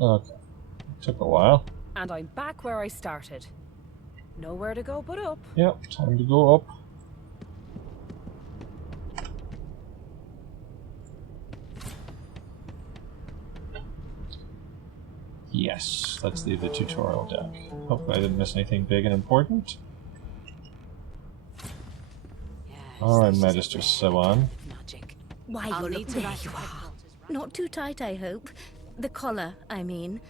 Okay. Took a while. And I'm back where I started. Nowhere to go but up. Yep, time to go up. Yes, let's leave the tutorial deck. Hopefully I didn't miss anything big and important. Alright, Magister Sewan. Why, you're look, there you are. Not too tight, I hope. The collar, I mean.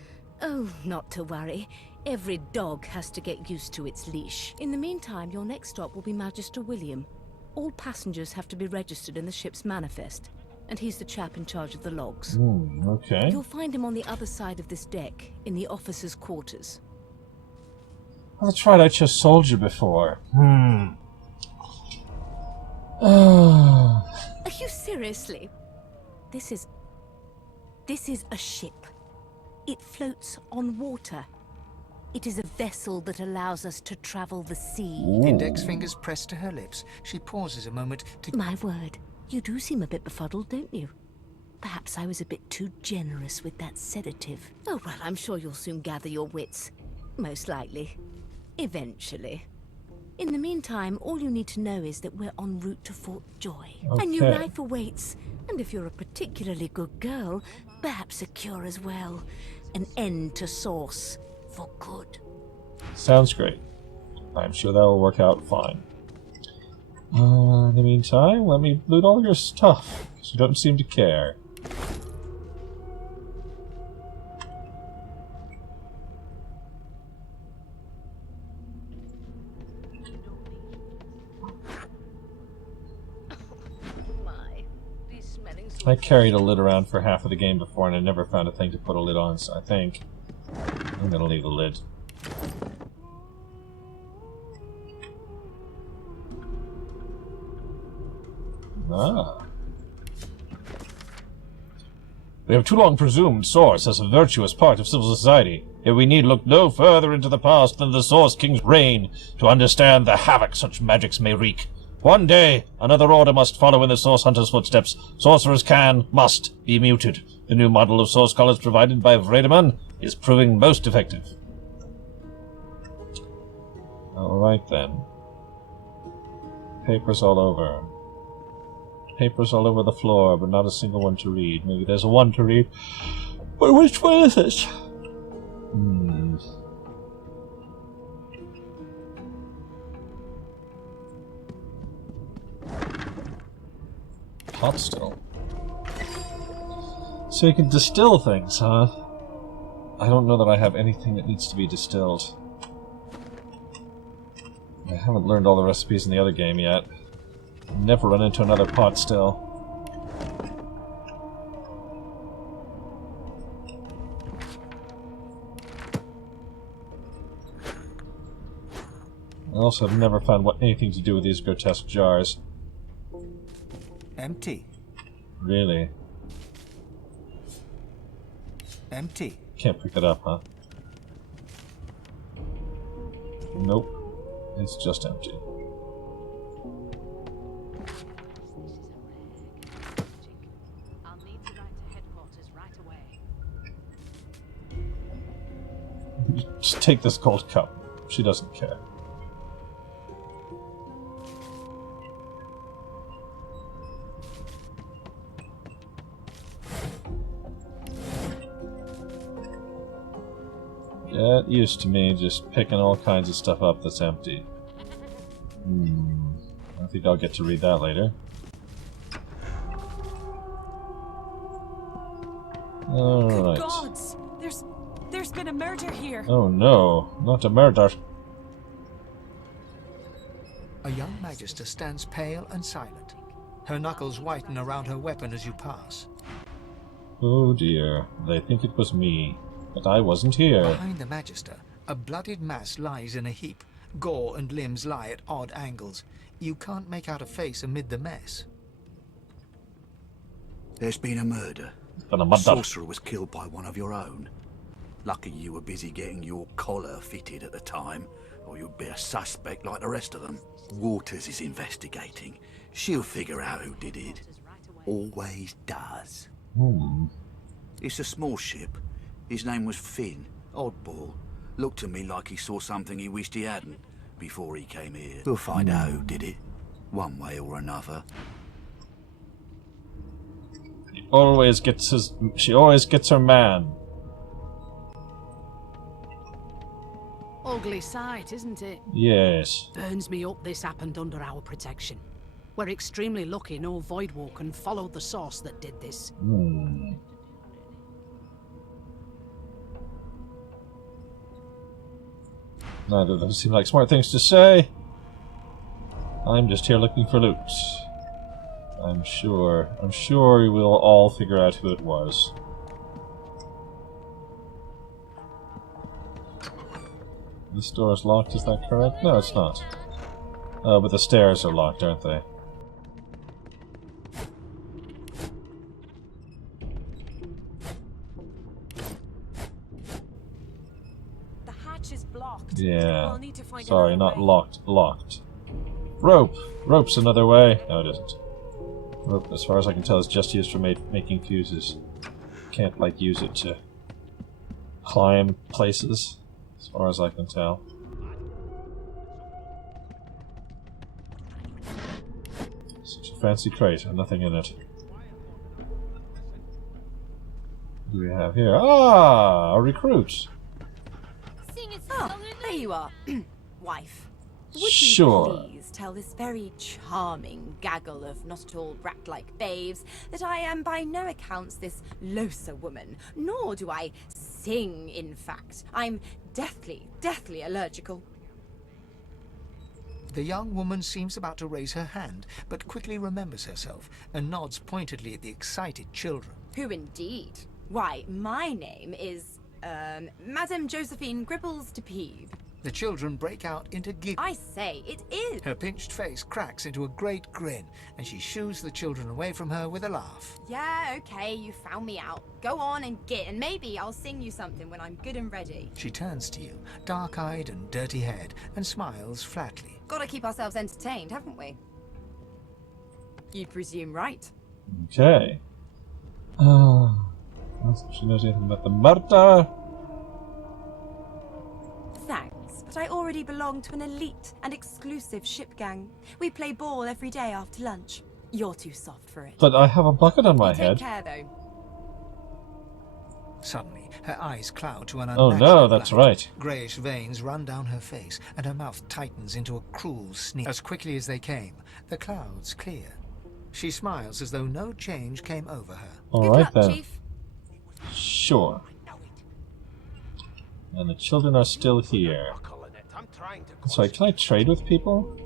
Oh, not to worry. Every dog has to get used to its leash. In the meantime, your next stop will be Magister William. All passengers have to be registered in the ship's manifest, and he's the chap in charge of the logs. Okay. You'll find him on the other side of this deck, in the officers' quarters. That's right, I chose soldier before. Are you seriously? This is a ship. It floats on water. It is a vessel that allows us to travel the sea. Ooh. Index fingers pressed to her lips. She pauses a moment to... My word, you do seem a bit befuddled, don't you? Perhaps I was a bit too generous with that sedative. Oh, well, I'm sure you'll soon gather your wits. Most likely. Eventually. In the meantime, all you need to know is that we're en route to Fort Joy. Okay. A new life awaits. And if you're a particularly good girl, perhaps a cure as well. An end to Source. For good. Sounds great. I'm sure that'll work out fine. In the meantime, let me loot all your stuff, because you don't seem to care. I carried a lid around for half of the game before and I never found a thing to put a lid on, so I think I'm gonna leave the lid. Ah. We have too long presumed Source as a virtuous part of civil society, yet we need look no further into the past than the Source King's reign to understand the havoc such magics may wreak. One day, another order must follow in the Source Hunter's footsteps. Sorcerers must be muted. The new model of Source Collars provided by Vredeman is proving most effective. Alright then. Papers all over. Papers all over the floor, but not a single one to read. Maybe there's a one to read. But which one is it? Hot still. So you can distill things, huh? I don't know that I have anything that needs to be distilled. I haven't learned all the recipes in the other game yet. Never run into another pot still. I also have never found anything to do with these grotesque jars. Empty. Really? Empty. Can't pick it up, huh? Nope. It's just empty. I'll need to write to headquarters right away. Just take this gold cup. She doesn't care. Get used to me just picking all kinds of stuff up that's empty. I think I'll get to read that later. Alright. Gods! There's been a murder here. Oh no, not a murder. A young magister stands pale and silent. Her knuckles whiten around her weapon as you pass. Oh dear, they think it was me. But I wasn't here. Behind the magister, a bloodied mass lies in a heap. Gore and limbs lie at odd angles. You can't make out a face amid the mess. There's been a murder. But a The murder. sorcerer was killed by one of your own. Lucky you were busy getting your collar fitted at the time, or you'd be a suspect like the rest of them. Waters is investigating. She'll figure out who did it. Always does. It's a small ship. His name was Finn. Oddball. Looked to me like he saw something he wished he hadn't before he came here. We'll find out who did it, one way or another. She always gets her man. Ugly sight, isn't it? Yes. Burns me up this happened under our protection. We're extremely lucky no Voidwalker followed the source that did this. Hmm. Neither of them seem like smart things to say. I'm just here looking for loot. I'm sure we'll all figure out who it was. This door is locked, is that correct? No, it's not. Oh, but the stairs are locked, aren't they? The hatch is blocked. Yeah. I'll need to find Sorry, another not way. locked. Locked. Rope! Rope's another way. No, it isn't. Rope, as far as I can tell, is just used for making fuses. Can't, like, use it to climb places, as far as I can tell. Such a fancy crate, and nothing in it. What do we have here? Ah! A recruit! Oh, there you are, wife. Would Sure. you please tell this very charming gaggle of not at all brat-like babes that I am by no accounts this loser woman, nor do I sing, in fact. I'm deathly allergical. The young woman seems about to raise her hand, but quickly remembers herself and nods pointedly at the excited children. Who indeed? Why, my name is, Madame Josephine Gribbles de Peeb. The children break out into giggles. I say, it is. Her pinched face cracks into a great grin, and she shoos the children away from her with a laugh. Yeah, okay, you found me out. Go on and git, and maybe I'll sing you something when I'm good and ready. She turns to you, dark-eyed and dirty-haired, and smiles flatly. Gotta keep ourselves entertained, haven't we? You presume right. Okay. Let's see if she knows anything about the murder. Thanks, but I already belong to an elite and exclusive ship gang. We play ball every day after lunch. You're too soft for it. But I have a bucket on my Take head. care, though. Suddenly, her eyes cloud to an Oh unnatural no, that's black. right. Greyish veins run down her face, and her mouth tightens into a cruel sneer. As quickly as they came, the clouds clear. She smiles as though no change came over her. Good Alright luck, then. Chief. Sure. And the children are still here. Sorry, can I trade with people?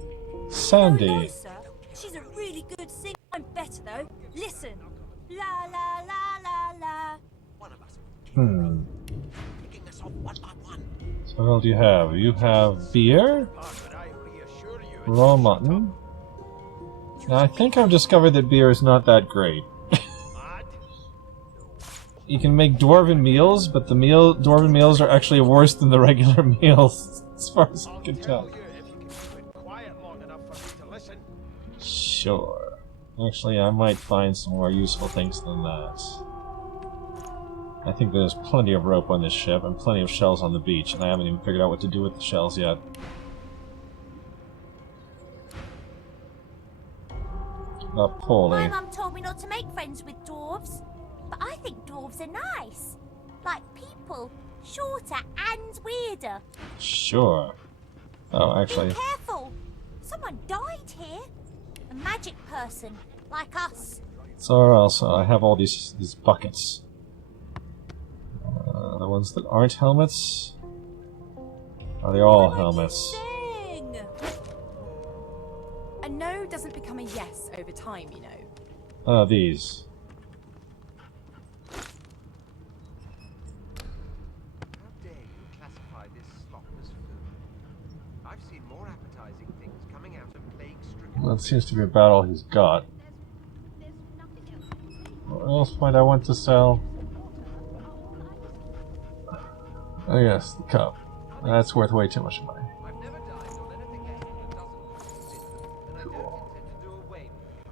Sandy. No, sir. She's a really good singer. I'm better though. Listen. La la la la la. So what else do you have? You have beer? Raw mutton? Now, I think I've discovered that beer is not that great. You can make dwarven meals, but the dwarven meals are actually worse than the regular meals, as far as I can tell. Sure. Actually, I might find some more useful things than that. I think there's plenty of rope on this ship and plenty of shells on the beach, and I haven't even figured out what to do with the shells yet. Not poorly. My mum told me not to make friends with dwarves, but I think dwarves are nice. Like people, shorter and weirder. Sure. Oh, actually, Be careful. Someone died here. A magic person, like us. so else I have all these buckets. The ones that aren't helmets? Are they all helmets? Sing. A no doesn't become a yes over time, you know. Ah, these. How dare you classify this slop as food? I've seen more appetizing things coming out of plague-stricken. That seems to be about all he's got. What else might I want to sell? Oh yes, the cup. That's worth way too much money. I've never dined on anything less than a dozen pieces, and I don't intend to do away with the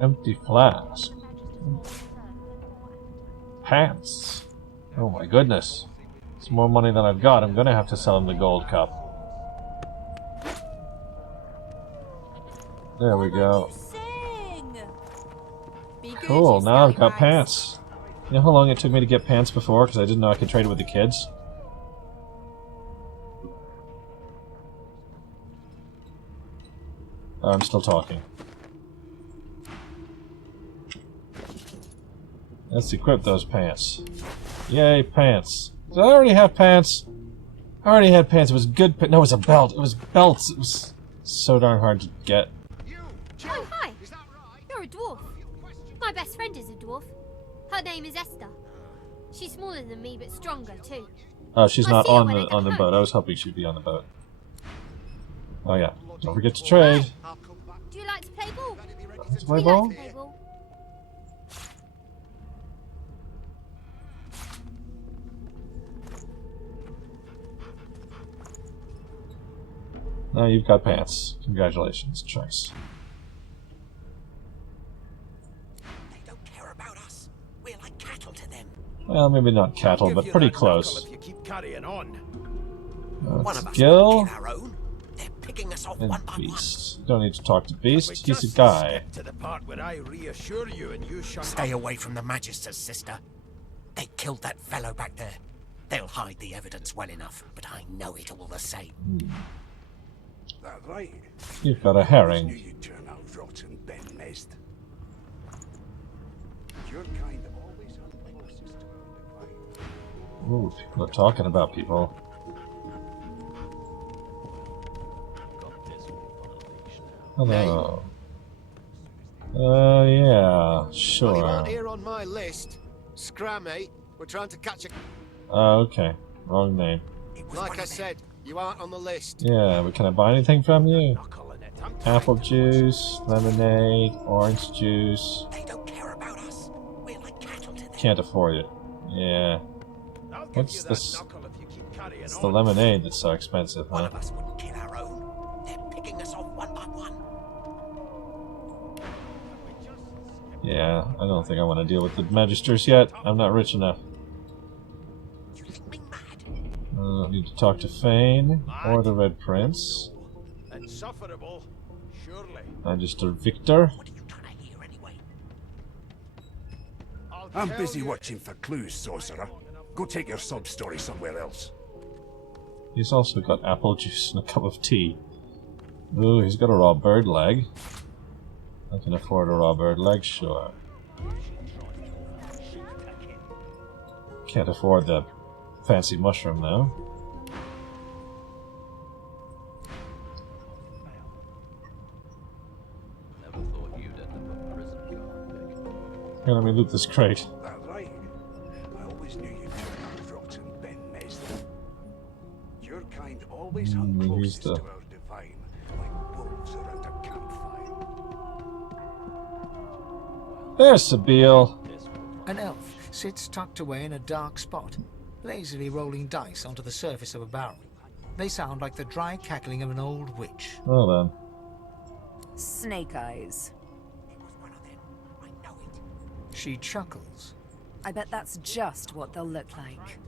custom. Empty flask. Pants. Oh my goodness. It's more money than I've got. I'm gonna have to sell him the gold cup. There we go. Cool, now I've got pants. You know how long it took me to get pants before? Because I didn't know I could trade it with the kids? I'm still talking. Let's equip those pants. Yay, pants. Did I already have pants? I already had pants. It was good. No, it was a belt. It was belts. It was so darn hard to get. Oh, hi. You're a dwarf. My best friend is a dwarf. Her name is Esther. She's smaller than me, but stronger too. Oh, she's not on the boat. I was hoping she'd be on the boat. Oh yeah. Don't forget to trade. Do you like to play ball? To play ball? Like to play ball. Now you've got pants. Congratulations, Choice. They don't care about us. We're like cattle to them. Well, maybe not cattle, but pretty close. If you keep carrying on. One of us Gil our own. They're picking us off and one by Beast. You don't need to talk to Beast. He's a guy. To the part where I reassure you and you stay away from the Magisters, sister. They killed that fellow back there. They'll hide the evidence well enough, but I know it all the same. That right? You've got a herring. Knew you'd turn out rotten, Ben Mest. Your kind always hung closest to our divine. Ooh, people are talking about people. Hello. Yeah, sure. Well, you aren't here on my list. Scrammy, we're trying to catch a... Okay. Wrong name. Like I said, you aren't on the list. Yeah, but can I buy anything from you? Apple juice, lemonade, orange juice. They don't care about us. We're like cattle to them. Can't afford it. Yeah. What's this? It's the lemonade that's so expensive, huh? One of us wouldn't kill our own. They're picking us off one by one. Yeah, I don't think I want to deal with the Magisters yet. I'm not rich enough. I need to talk to Fane or the Red Prince. Insufferable, surely. Magister Victor. I'm busy watching for clues, sorcerer. Go take your sub-story somewhere else. He's also got apple juice and a cup of tea. Ooh, he's got a raw bird leg. I can afford a raw bird leg, sure. Can't afford the fancy mushroom, though. Here, let me loot this crate. That right? I always knew you'd turn out rotten, Ben Mest. Your kind always hung closest to our divine, like wolves around a campfire. There's Sabine. An elf sits tucked away in a dark spot, lazily rolling dice onto the surface of a barrel. They sound like the dry cackling of an old witch. Well then. Snake eyes. She chuckles. I bet that's just what they'll look like.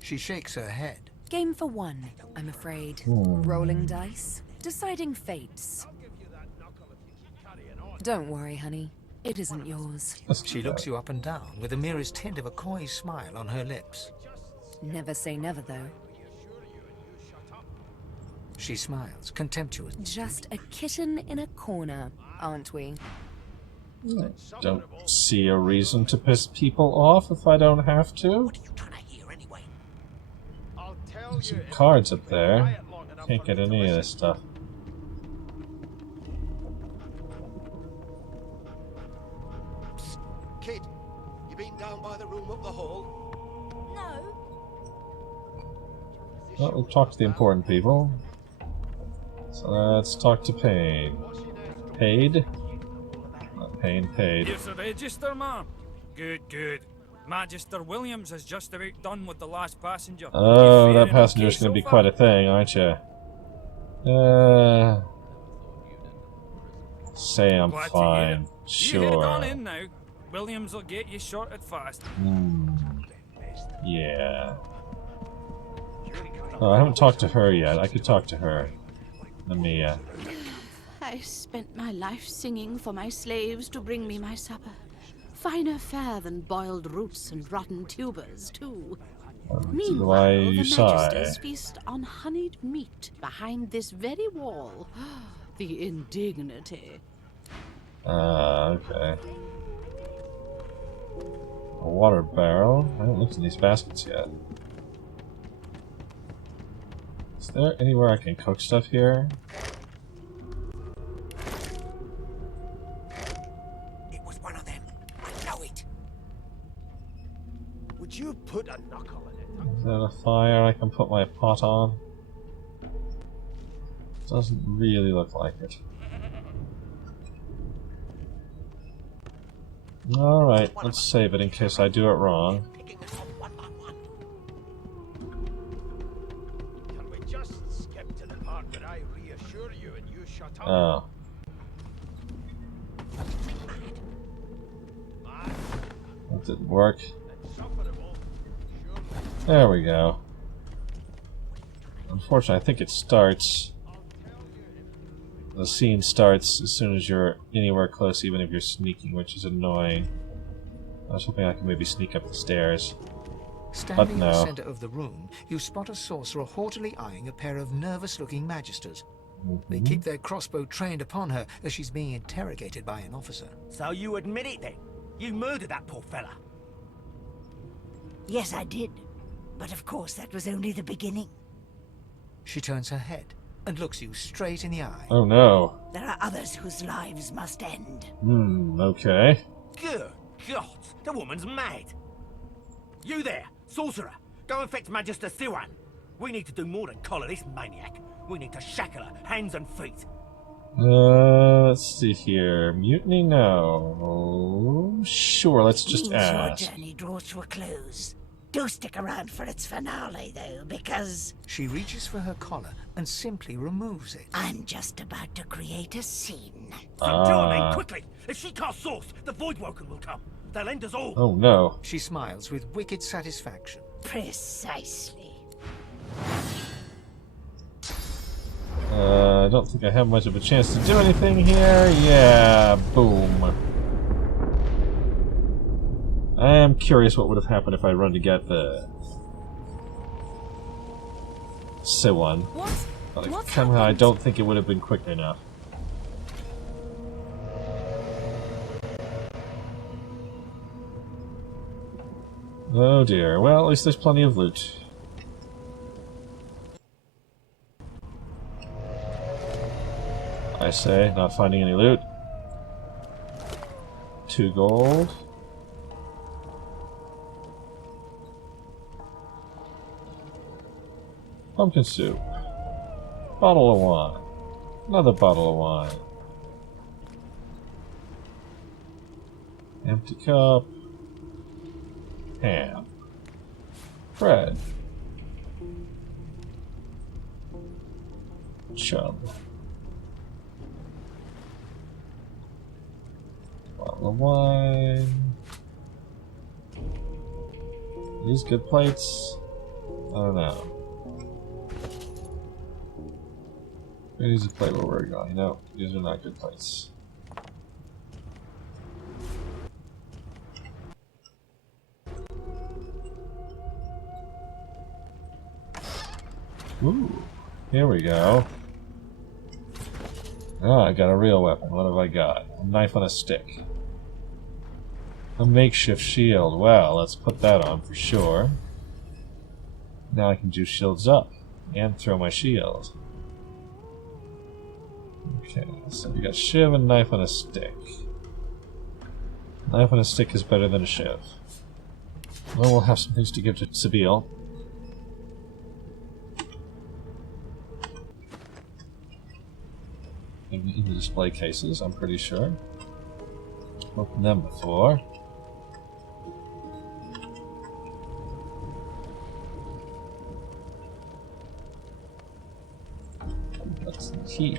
She shakes her head. Game for one, I'm afraid. Rolling dice, deciding fates. Don't worry, honey. It isn't yours. She looks you up and down with the merest hint of a coy smile on her lips. Never say never, though. She smiles, contemptuous. Just a kitten in a corner, aren't we? I don't see a reason to piss people off if I don't have to. There's some cards up there. Can't get any of this stuff. Kid, you been down by the room up the hall? No. Well, we'll talk to the important people. So let's talk to Paid. Paid? Not Pain, Paid. Here's the register, ma'am. Good, good. Magister Williams is just about done with the last passenger. Oh, that passenger's gonna be quite a thing, aren't you? Say I'm Glad to hear fine. it. You head on Sure. in now. Williams will get you sorted fast. Yeah. Oh, I haven't talked to her yet. I could talk to her. Let me, I spent my life singing for my slaves to bring me my supper. Finer fare than boiled roots and rotten tubers, too. Meanwhile, the Magisters feast on honeyed meat behind this very wall. The indignity. Okay. A water barrel. I haven't looked in these baskets yet. Is there anywhere I can cook stuff here? It was one of them. I know it. Would you put a knuckle in it? Is there a fire I can put my pot on? Doesn't really look like it. Alright, let's save it in case I do it wrong. Can we just skip to the part where I reassure you and you shut up? Oh. That didn't work. There we go. Unfortunately, I think it starts... The scene starts as soon as you're anywhere close, even if you're sneaking, which is annoying. I was hoping I could maybe sneak up the stairs. Standing no. in the center of the room, you spot a sorcerer haughtily eyeing a pair of nervous-looking magisters. They keep their crossbow trained upon her as she's being interrogated by an officer. So you admit it then? You murdered that poor fella? Yes, I did. But of course, that was only the beginning. She turns her head and looks you straight in the eye. Oh no. There are others whose lives must end. Okay. Good God, the woman's mad. You there, sorcerer, go and fetch Magister Siwan. We need to do more than collar this maniac. We need to shackle her, hands and feet. Let's see here. Mutiny? No. Sure, let's just ask. Your journey draws to a close. Do stick around for its finale, though, because... She reaches for her collar and simply removes it. I'm just about to create a scene. From your name, quickly! If she casts source, the Voidwoken will come. They'll end us all. Oh no. She smiles with wicked satisfaction. Precisely. I don't think I have much of a chance to do anything here. Yeah, boom. I am curious what would have happened if I run to get the Siwan. But somehow I don't think it would have been quick enough. Oh dear. Well, at least there's plenty of loot. I say, not finding any loot. 2 gold. Pumpkin soup. Bottle of wine. Another bottle of wine. Empty cup. Ham. Bread. Chum. Bottle of wine. These good plates? I don't know. Here's a plate where we're going. No, these are not good plates. Ooh, here we go. Oh, I got a real weapon. What have I got? A knife on a stick. A makeshift shield. Well, let's put that on for sure. Now I can do shields up and throw my shield. Okay, so we got shiv and knife on a stick. Knife on a stick is better than a shiv. Well, we'll have some things to give to Sabine. In the display cases, I'm pretty sure. Opened them before. That's the key.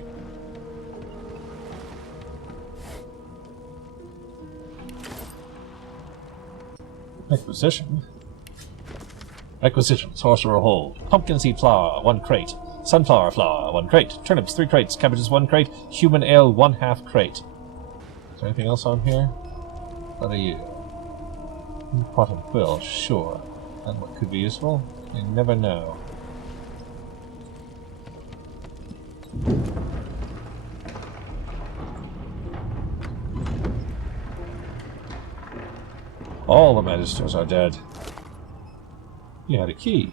Acquisition. Acquisition. Sorcerer hold. Pumpkin seed flour, 1 crate. Sunflower flour, 1 crate. Turnips, 3 crates. Cabbages, 1 crate. Human ale, 1/2 crate. Is there anything else on here? What are you? Pot of quill, sure. And what could be useful? You never know. All the magisters are dead. You had a key.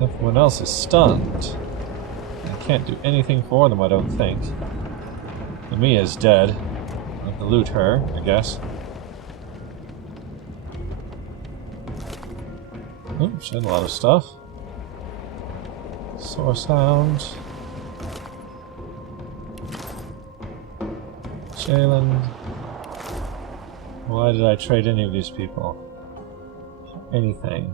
Everyone else is stunned. I can't do anything for them, I don't think. Mamiya's dead. I have to loot her, I guess. Oh, she had a lot of stuff. Source Hound. Jalen. Why did I trade any of these people? Anything.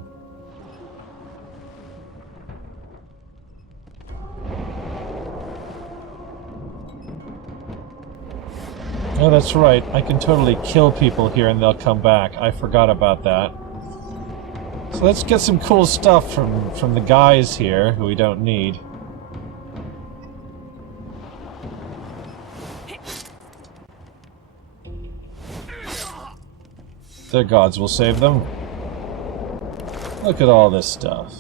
Oh, that's right. I can totally kill people here and they'll come back. I forgot about that. So let's get some cool stuff from the guys here, who we don't need. Their gods will save them. Look at all this stuff.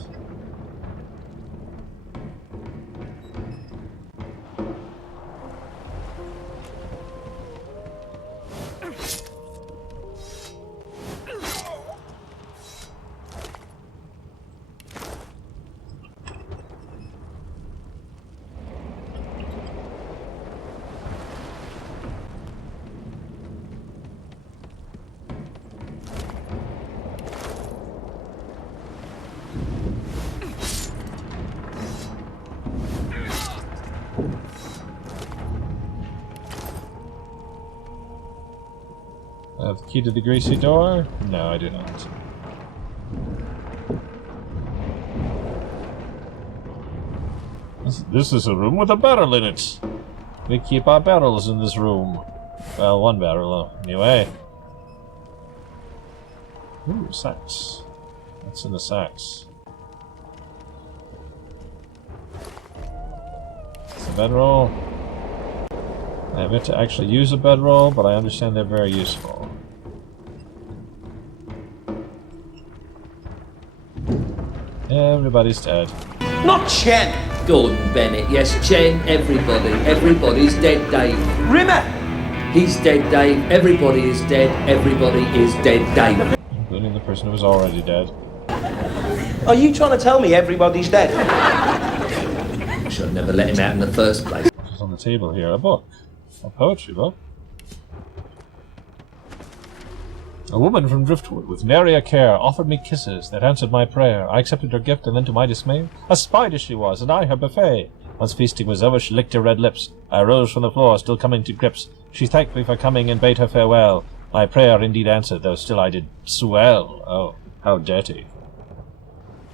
I have the key to the greasy door? No, I do not. This is a room with a barrel in it. We keep our barrels in this room. Well, 1 barrel, anyway. Ooh, sacks. What's in the sacks? It's a bedroll. I have yet to actually use a bedroll, but I understand they're very useful. Everybody's dead. Not Chen! Gordon Bennett, yes, Chen, everybody. Everybody's dead, Dave. Rimmer! He's dead, Dave. Everybody is dead. Everybody is dead, Dave. Including the person who was already dead. Are you trying to tell me everybody's dead? I should have never let him out in the first place. What's on the table here? A book. A poetry book. A woman from Driftwood, with nary care, offered me kisses that answered my prayer. I accepted her gift, and then to my dismay, a spider she was, and I her buffet. Once feasting was over, she licked her red lips. I rose from the floor, still coming to grips. She thanked me for coming and bade her farewell. My prayer indeed answered, though still I did swell. Oh, how dirty.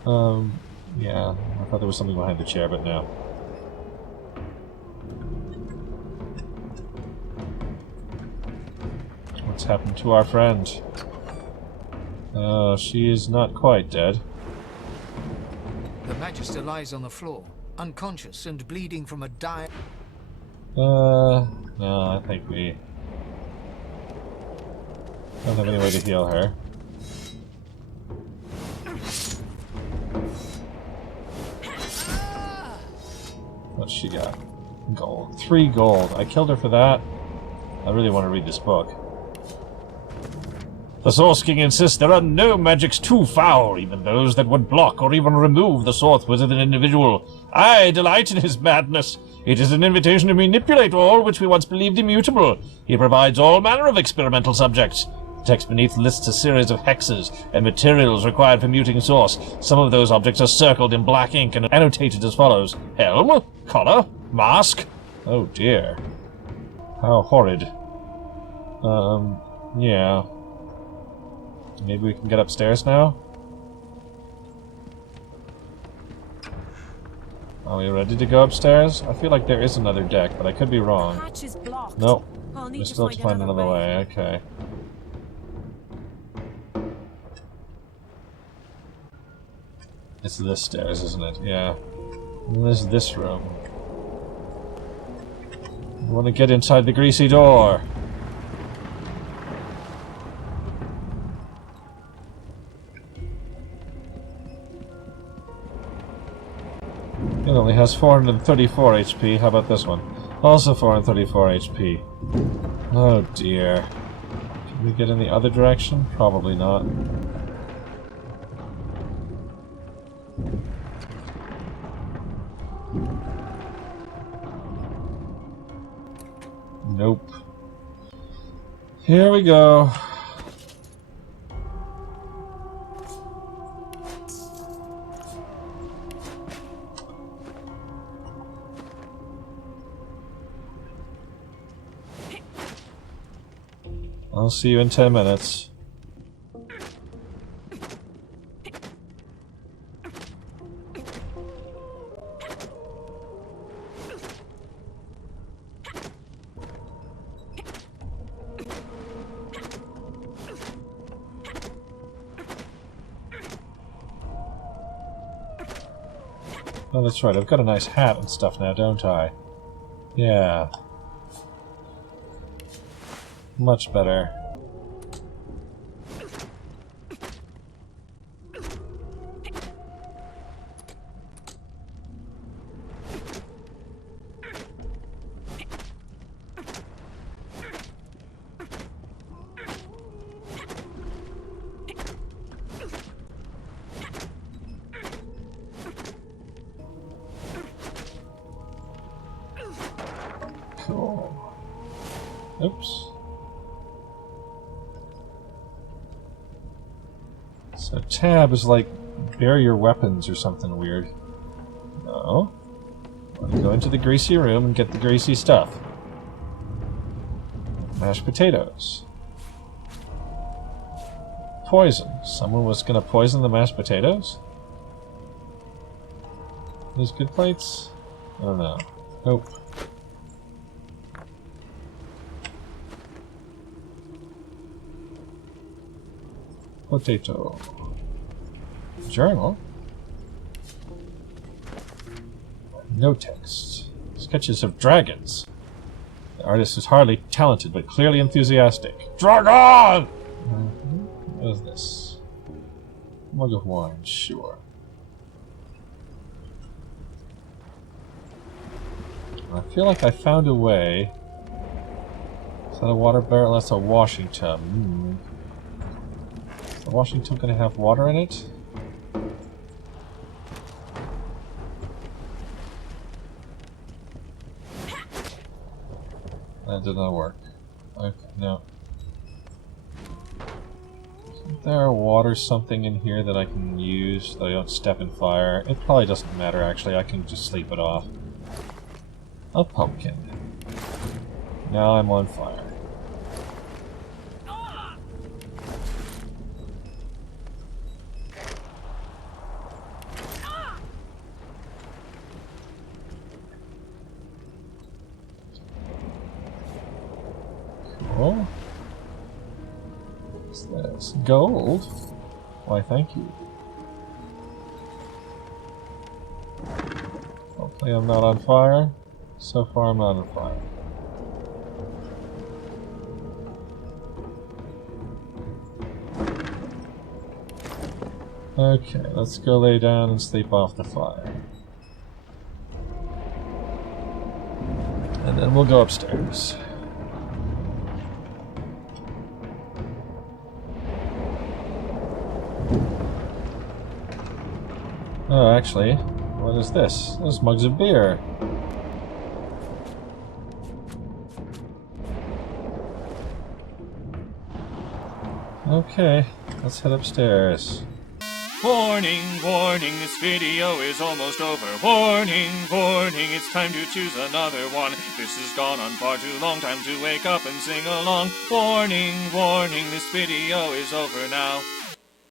Yeah, I thought there was something behind the chair, but no. What's happened to our friend? Oh, she is not quite dead. The Magister lies on the floor, unconscious and bleeding from a dire... No, I think we don't have any way to heal her. What's she got? Gold. 3 gold. I killed her for that. I really want to read this book. The Source King insists there are no magics too foul, even those that would block or even remove the source within an individual. I delight in his madness. It is an invitation to manipulate all which we once believed immutable. He provides all manner of experimental subjects. The text beneath lists a series of hexes and materials required for muting source. Some of those objects are circled in black ink and annotated as follows. Helm, collar, mask. Oh dear. How horrid. Yeah. Maybe we can get upstairs now? Are we ready to go upstairs? I feel like there is another deck, but I could be wrong. The hatch is blocked. Nope. I'll need We to still have to find another way. Okay. It's this stairs, isn't it? Yeah. And there's this room. I want to get inside the greasy door. It only has 434 HP. How about this one? Also 434 HP. Oh dear. Can we get in the other direction? Probably not. Nope. Here we go. I'll see you in 10 minutes. Oh, that's right. I've got a nice hat and stuff now, don't I? Yeah. Much better. Cool. Oops. So tab is like bury your weapons or something weird. No. Go into the greasy room and get the greasy stuff. Mashed potatoes. Poison. Someone was gonna poison the mashed potatoes? These good plates? I don't know. Nope. Potato. Journal? No text. Sketches of dragons. The artist is hardly talented, but clearly enthusiastic. Dragon! What is this? Mug of wine, sure. I feel like I found a way. Is that a water barrel? That's a washing tub. Is the washing tub going to have water in it? That did not work. Okay, no. Isn't there water something in here that I can use so I don't step in fire? It probably doesn't matter actually, I can just sleep it off. A pumpkin. Now I'm on fire. Cool. What's this? Gold? Why, thank you. Hopefully I'm not on fire. So far I'm not on fire. Okay, let's go lay down and sleep off the fire. And then we'll go upstairs. Oh, actually, what is this? There's mugs of beer. Okay, let's head upstairs. Warning, warning, this video is almost over. Warning, warning, it's time to choose another one. This has gone on far too long, time to wake up and sing along. Warning, warning, this video is over now.